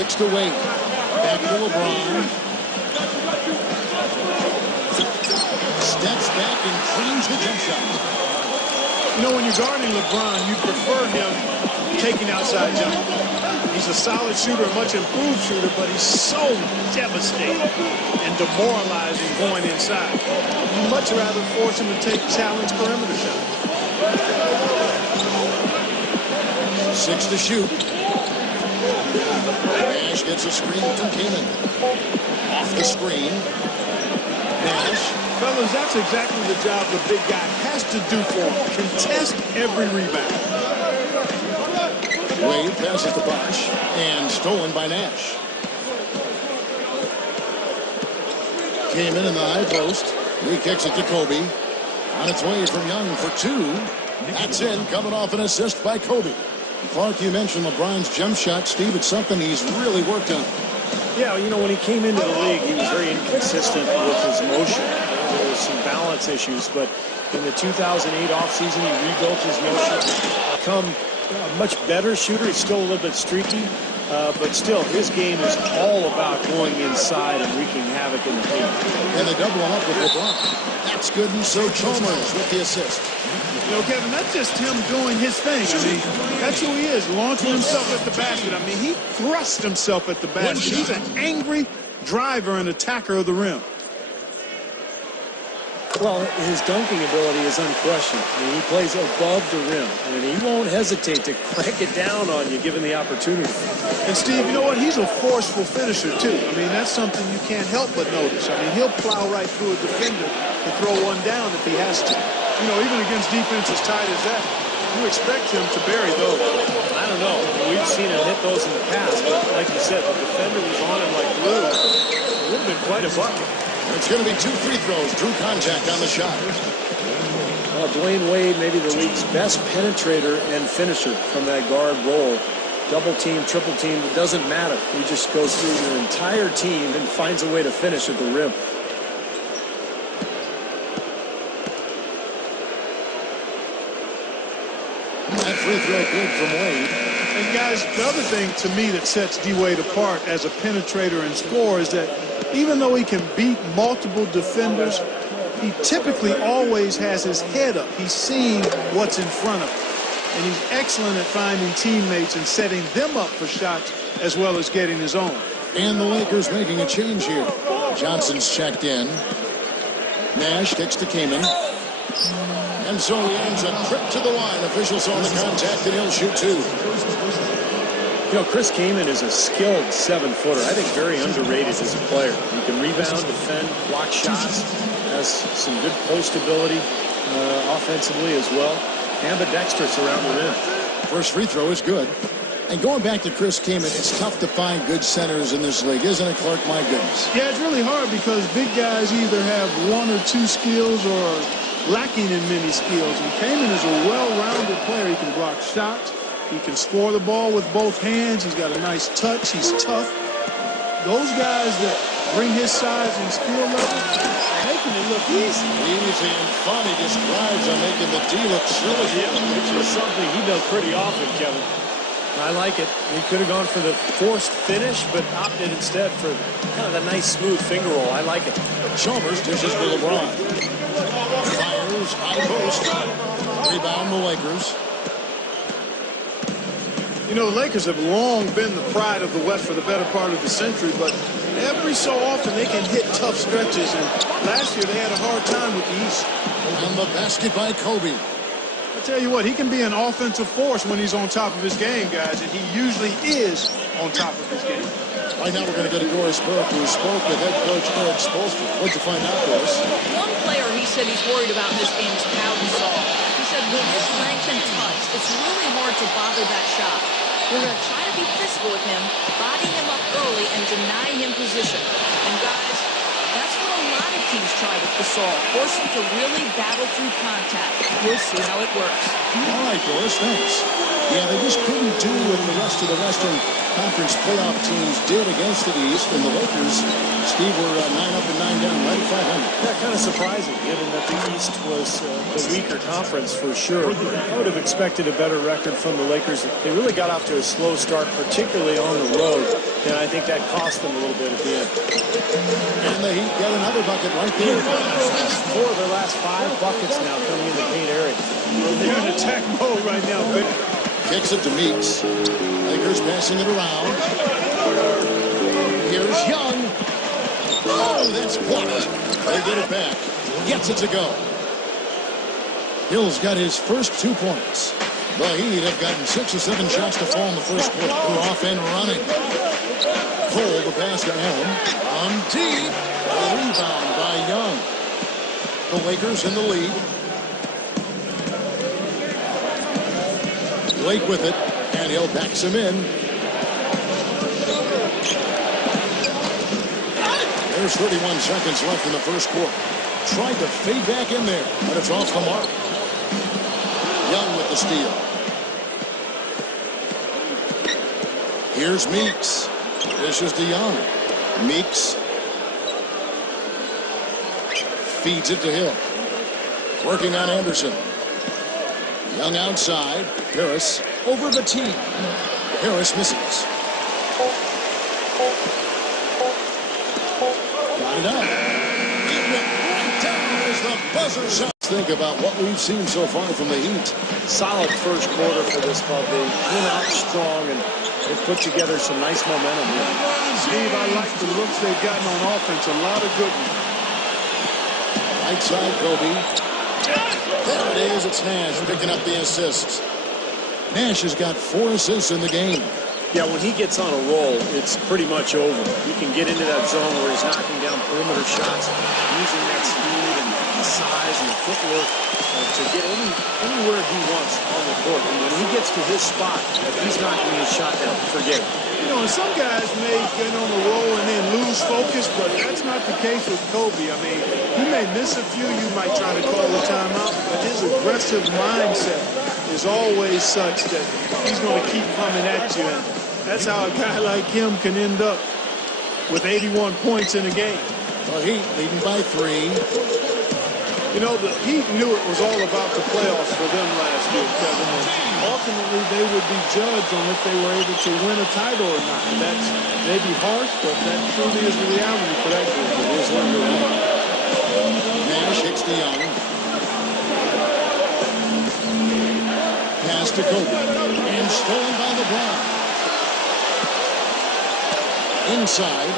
Kicks to Wade. Back to LeBron. Steps back and cleans the jump shot. You know, when you're guarding LeBron, you prefer him taking outside jump. He's a solid shooter, a much improved shooter, but he's so devastating and demoralizing going inside. You'd much rather force him to take challenge perimeter shots. 6 to shoot. Nash gets a screen from Kaman. Off the screen. Nash. Fellas, that's exactly the job the big guy has to do for him. Contest every rebound. Wade passes to Bosh, and stolen by Nash. Kaman in the high post. He kicks it to Kobe. On its way from Young for 2. That's in, coming off an assist by Kobe. Clark, you mentioned LeBron's jump shot. Steve, it's something he's really worked on. Yeah, you know, when he came into the league, he was very inconsistent with his motion. There were some balance issues, but in the 2008 offseason, he rebuilt his motion, become a much better shooter. He's still a little bit streaky, but still, his game is all about going inside and wreaking havoc in the paint. And they double him up with LeBron. That's good, and so Chalmers with the assist. You know, Kevin, that's just him doing his thing. I mean, that's who he is, launching himself at the basket. I mean, he thrusts himself at the basket. He's an angry driver and attacker of the rim. Well, his dunking ability is unquestioned. I mean, he plays above the rim, and he won't hesitate to crank it down on you given the opportunity. And, Steve, you know what? He's a forceful finisher, too. I mean, that's something you can't help but notice. I mean, he'll plow right through a defender to throw one down if he has to. You know, even against defense as tight as that, you expect him to bury those. I don't know. We've seen him hit those in the past, but like you said, the defender was on him like glue. It would have been quite a bucket. It's going to be 2 free throws. Drew contact on the shot. Well, Dwayne Wade, maybe the league's best penetrator and finisher from that guard role. Double team, triple team, it doesn't matter. He just goes through your entire team and finds a way to finish at the rim. That free throw good from Wade. And, guys, the other thing to me that sets D-Wade apart as a penetrator and scorer is that even though he can beat multiple defenders, he typically always has his head up. He's seeing what's in front of him. And he's excellent at finding teammates and setting them up for shots as well as getting his own. And the Lakers making a change here. Johnson's checked in. Nash kicks to Kaman. And so he ends a trip to the line. Officials saw the contact, and he'll shoot 2. You know, Chris Kaman is a skilled 7-footer. I think very underrated as a player. He can rebound, defend, block shots, has some good post ability offensively as well. Ambidextrous around the rim. First free throw is good. And going back to Chris Kaman, it's tough to find good centers in this league, isn't it, Clark? My goodness. Yeah, it's really hard because big guys either have 1 or 2 skills or lacking in many skills. And Kaman is a well-rounded player. He can block shots. He can score the ball with both hands. He's got a nice touch. He's tough. Those guys that bring his size and skill level are making it look easy. Easy and fun. He just thrives on making the D look silly. Yeah, which is something he does pretty often, Kevin. I like it. He could have gone for the forced finish, but opted instead for kind of a nice, smooth finger roll. I like it. Chalmers dishes for LeBron. Fires, high post. Rebound the Lakers. You know, the Lakers have long been the pride of the West for the better part of the century, but every so often they can hit tough stretches, and last year they had a hard time with the East. And the basket by Kobe. I tell you what, he can be an offensive force when he's on top of his game, guys, and he usually is on top of his game. Right now we're going to go to Doris Burke, who spoke with head coach Eric Spoelstra. What'd you find out, Doris? One player he said he's worried about in this game is Pau Gasol. He said with his length and touch, it's really hard to bother that shot. We're going to try to be physical with him, body him up early, and deny him position. And guys, that's what a lot of teams try with Gasol. Force him to really battle through contact. We'll see how it works. All right, Doris, thanks. Yeah, they just couldn't do what the rest of the Western Conference playoff teams did against the East. And the Lakers, Steve, were 9 up and 9 down, right at 500. Yeah, kind of surprising, given that the East was the weaker conference for sure. I would have expected a better record from the Lakers. They really got off to a slow start, particularly on the road, and I think that cost them a little bit at the end. And the Heat get another bucket right there. 4 of their last 5 buckets now coming in the paint area. They're in attack mode right now. Kicks it to Meeks. Lakers passing it around. Here's Young. Oh, that's blocked. They get it back. Gets it to go. Hill's got his first 2 points. The Heat have gotten 6 or 7 shots to fall in the first quarter. They're off and running. Cole, the pass to Allen. On deep. A rebound by Young. The Lakers in the lead. Blake with it, and Hill backs him in. There's 31 seconds left in the first quarter. Tried to fade back in there, but it's off the mark. Young with the steal. Here's Meeks. This is to Young. Meeks feeds it to Hill. Working on Anderson. Young outside. Harris over the tee. Harris misses. Got it up. It went right down as the buzzer shot. Think about what we've seen so far from the Heat. Solid first quarter for this club. They came out strong and they put together some nice momentum here. Steve, I like the looks they've gotten on offense. A lot of good ones. Right side, Kobe. There it is. It's Nash picking up the assists. Nash has got 4 assists in the game. Yeah, when he gets on a roll, it's pretty much over. He can get into that zone where he's knocking down perimeter shots, using that speed and the size and the footwork to get anywhere he wants on the court. And when he gets to his spot, if he's knocking his shot down, forget it. You know, and some guys may get on a roll and then lose focus, but that's not the case with Kobe. I mean, he may miss a few. You might try to call a timeout, but his aggressive mindset is always such that he's going to keep coming at you. And that's how a guy like him can end up with 81 points in a game. The Heat leading by 3. You know, the Heat knew it was all about the playoffs for them last year, Kevin. And ultimately, they would be judged on if they were able to win a title or not. That's maybe harsh, but that truly is the reality for that group. It is what you're on. Nash hits to Young. Pass to Kobe. And stolen by LeBron. Inside.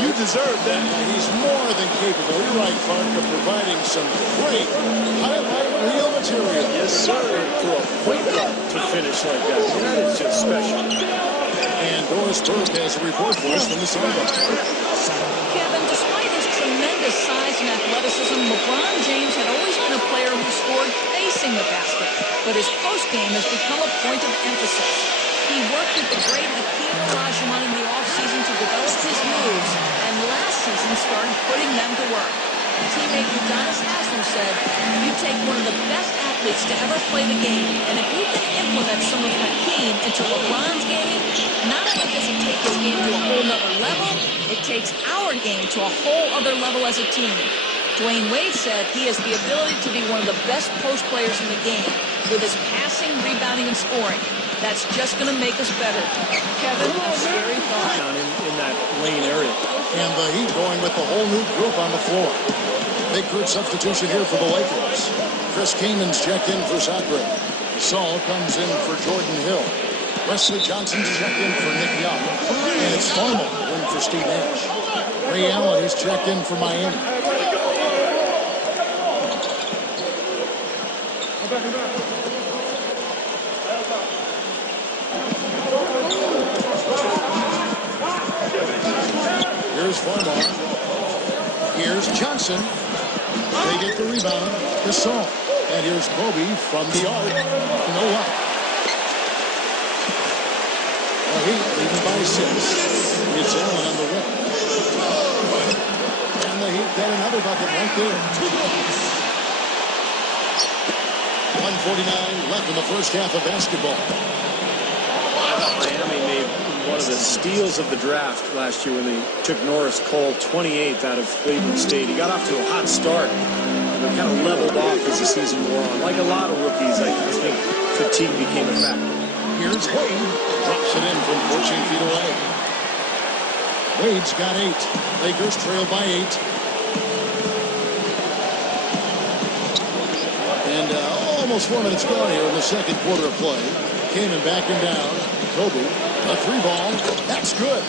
You deserve that. He's more than capable. You're right, Clark, of providing some great highlight reel material. Yes, sir. For a point guard to finish like that, that is just special. And Doris Burke has a report for us from the sideline. Kevin, despite his tremendous size and athleticism, LeBron James had always been a player who scored facing the basket, but his post-game has become a point of emphasis. He worked with the great Hakeem Olajuwon in the offseason to develop his moves, and last season started putting them to work. Teammate Udonis Haslem said, "You take one of the best athletes to ever play the game, and if you can implement some of Hakeem into LeBron's game, not only does it take his game to a whole nother level, it takes our game to a whole other level as a team." Dwayne Wade said he has the ability to be one of the best post players in the game with his passing, rebounding, and scoring. That's just going to make us better. Kevin, a scary thought. Down in that lane area. And the Heat going with the whole new group on the floor. Big group substitution here for the Lakers. Chris Kaman's checked in for Sacre. Saul comes in for Jordan Hill. Wesley Johnson's checked in for Nick Young. And it's Farmer in for Steve Nash. Ray Allen is checked in for Miami. Here's Farmer. Here's Johnson. They get the rebound. Gasol. And here's Kobe from the arc. You know what? The Heat leading by 6. It's Allen on the win. And the Heat get another bucket right there. 1:49 left in the first half of basketball. Miami made one of the steals of the draft last year when they took Norris Cole, 28th out of Cleveland State. He got off to a hot start, but kind of leveled off as the season wore on. Like a lot of rookies, I think fatigue became a factor. Here's Wade. Drops it in from 14 feet away. Wade's got 8. Lakers trail by 8. And almost 4 minutes gone here in the second quarter of play. Kaman backing down. Kobe, a 3-ball. That's good.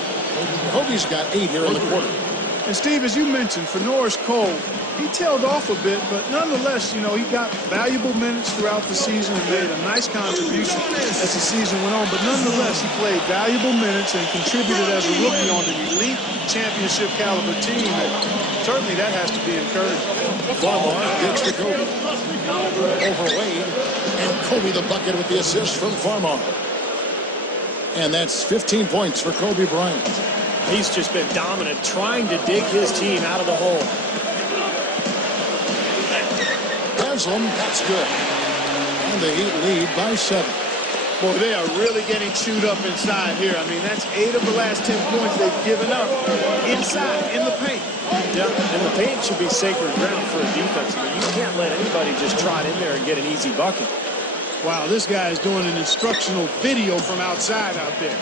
Kobe's got 8 here in the quarter. And Steve, as you mentioned, for Norris Cole, he tailed off a bit, but nonetheless, you know, he got valuable minutes throughout the season and made a nice contribution as the season went on. But nonetheless, he played valuable minutes and contributed as a rookie on an elite championship caliber team. And certainly that has to be encouraging. Farmar gets to Kobe. Over Wade. And Kobe the bucket with the assist from Farmar. And that's 15 points for Kobe Bryant. He's just been dominant, trying to dig his team out of the hole. Haslam, that's good. And the Heat lead by 7. Boy, they are really getting chewed up inside here. I mean, that's 8 of the last 10 points they've given up inside, in the paint. Yeah, and the paint should be sacred ground for a defense. I mean, you can't let anybody just trot in there and get an easy bucket. Wow, this guy is doing an instructional video from outside out there.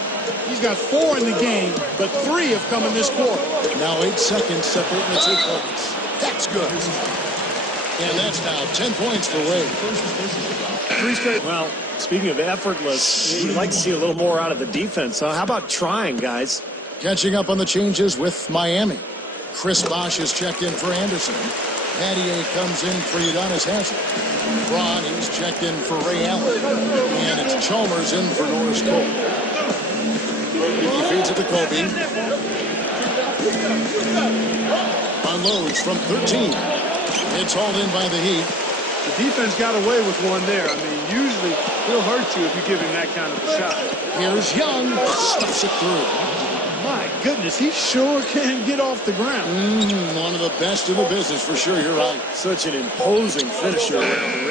He's got 4 in the game, but 3 have come in this quarter. Now 8 seconds separating the 2 points. That's good. And that's now 10 points for Wade. 3 straight. Well, speaking of effortless, you'd like to see a little more out of the defense. How about trying, guys? Catching up on the changes with Miami. Chris Bosh is checked in for Anderson. Pattier comes in for Udonis Haslem. Braun, he's checked in for Ray Allen. And it's Chalmers in for Norris Cole. He feeds it to Kobe. Unloads from 13. It's hauled in by the Heat. The defense got away with one there. I mean, usually he'll hurt you if you give him that kind of a shot. Here's Young. Stuffs it through. My goodness, he sure can get off the ground. One of the best in the business for sure. You're right. Such an imposing finisher around the rim.